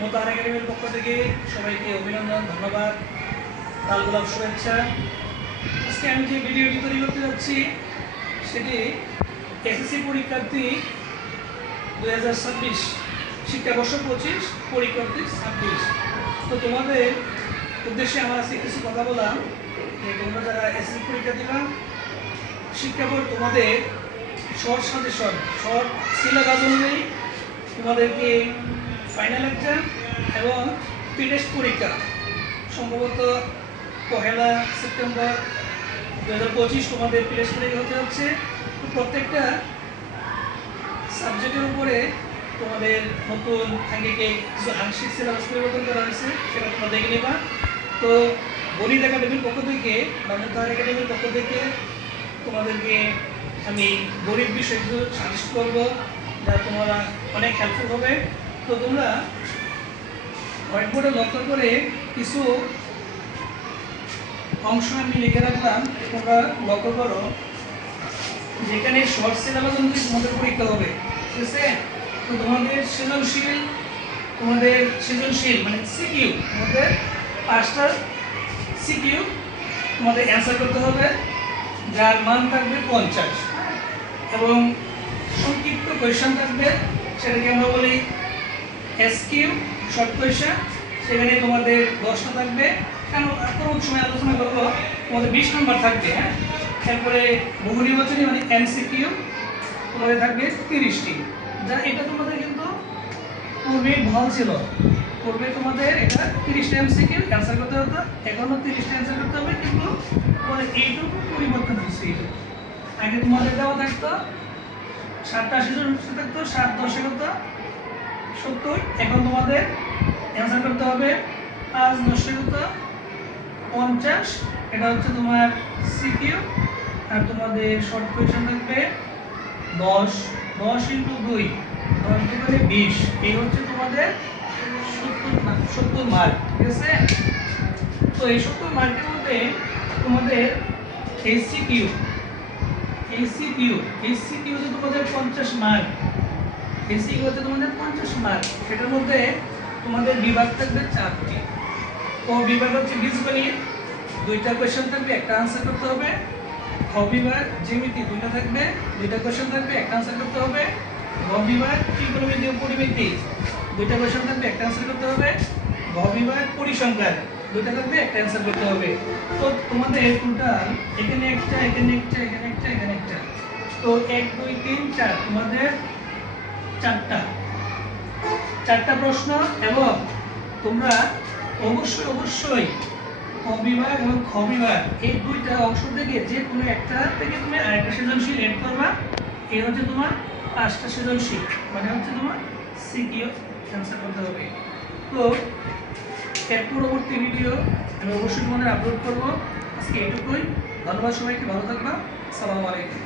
মোতাহার একাডেমির পক্ষ থেকে সবাইকে অভিনন্দন, ধন্যবাদ, লাল গোলাপ শুভেচ্ছা। আজকে আমি যে ভিডিওটি তৈরি করতে যাচ্ছি সেটি এসএসসি পরীক্ষার্থী 2026 শিক্ষাবর্ষ 25 পরীক্ষার্থী 26। তো তোমাদের উদ্দেশ্যে আমার আজকে কিছু কথা বলা যে তোমরা যারা এসএসসি পরীক্ষা দিবা, শিক্ষা বোর্ড তোমাদের শর্ট সাজেশন, শর্ট সিলেবাস অনুযায়ী তোমাদেরকে ফাইনাল এক্সাম এবং প্রি-টেস্ট পরীক্ষা সম্ভবত 1 সেপ্টেম্বর 2025 তোমাদের প্রি-টেস্ট পরীক্ষা হতে হচ্ছে। তো প্রত্যেকটা সাবজেক্টের উপরে তোমাদের নতুন আঙ্গিকে কিছু আংশিক সিলেবাস পরিবর্তন করা হয়েছে, সেটা তোমরা দেখে নেবা। তো গণিত একাডেমির পক্ষ থেকে বা মোতাহার একাডেমির পক্ষ থেকে তোমাদেরকে আমি গণিত বিষয়গুলো সাজেস্ট করবো, যা তোমরা অনেক হেল্পফুল হবে। তো তোমরা হোয়াইট বোর্ডে লক্ষ্য করে কিছু অংশ আমি লিখে রাখলাম, তোমরা লক্ষ্য করো। যেখানে শর্ট সিলেবাস অনুযায়ী তোমাদের পরীক্ষা হবে, ঠিক আছে? তো তোমাদের সৃজনশীল মানে সিকিউ, তোমাদের 5টা সিকিউ তোমাদের অ্যান্সার করতে হবে, যার মান থাকবে 50, এবং সংক্ষিপ্ত কোয়েশ্চেন থাকবে, সেটাকে আমরা বলি এসকিউ, শর্ট কোয়েশ্চেন। সেখানে তোমাদের 10টা থাকবে, কারণ পরবর্তী সময় আলোচনা করবো, তোমাদের 20 নম্বর থাকবে। হ্যাঁ, তারপরে বহু নির্বাচনী মানে এমসিকিউ তোমাদের থাকবে 30টি। যা এটা তোমাদের কিন্তু পূর্বে ভাল ছিল, পূর্বে তোমাদের এটা 30টা এমসিকিউ অ্যান্সার করতে হতো, এখনো 30টা অ্যান্সার করতে হবে, কিন্তু তোমাদের এইটুকু পরিবর্তন হচ্ছে। আগে তোমাদের দেওয়া থাকতো 7টা সৃজনশীল থাকতো, 7 10 কত 70, এখন তোমাদের অ্যান্সার করতে হবে 5 10 কত 50। এটা হচ্ছে তোমার সিকিউ। আর তোমাদের শর্ট কোয়েশ্চেন থাকবে 10 10 × 2 10 × 20, এই হচ্ছে তোমাদের 70 মার্ক, ঠিক আছে? তো এই 70 মার্কের মধ্যে তোমাদের এসিকিউ হচ্ছে তোমাদের 50 মার্ক, এসিকিউ হচ্ছে তোমাদের 50 মার্ক। সেটার মধ্যে তোমাদের বিভাগ থাকবে 4টি। ক বিভাগ হচ্ছে বীজগণিত, 2টা কোয়েশ্চেন থাকবে, একটা আনসার করতে হবে। খ বিভাগ জ্যামিতি, 2টা থাকবে, 2টা কোয়েশ্চেন থাকবে, একটা আনসার করতে হবে। গ বিভাগ ত্রিকোণমিতি ও পরিমিতি, 2টা কোয়েশ্চেন থাকবে, একটা আনসার করতে হবে। ঘ বিভাগ পরিসংখ্যান, 2টা থাকবে, একটা আনসার করতে হবে। তো তোমাদের টোটাল এখানে একটা, এখানে একটা, এখানে একটা, এখানে একটা, তো 1 2 3 4 তোমাদের 4টা প্রশ্ন। এবং তোমরা অবশ্যই ক বিভাগ এবং খ বিভাগ এই 2টা অংশ থেকে যে কোনো একটা থেকে তুমি আরেকটা সৃজনশীল এড করবা। এই হচ্ছে তোমার 5টা সৃজনশীল, মানে হচ্ছে তোমার সিকিউ অ্যান্সার করতে হবে। তো এর পরবর্তী ভিডিও আমি অবশ্যই তোমাদের আপলোড করবো। আজকে এটুকুই, ধন্যবাদ সবাইকে, ভালো থাকবা, আসসালামু আলাইকুম।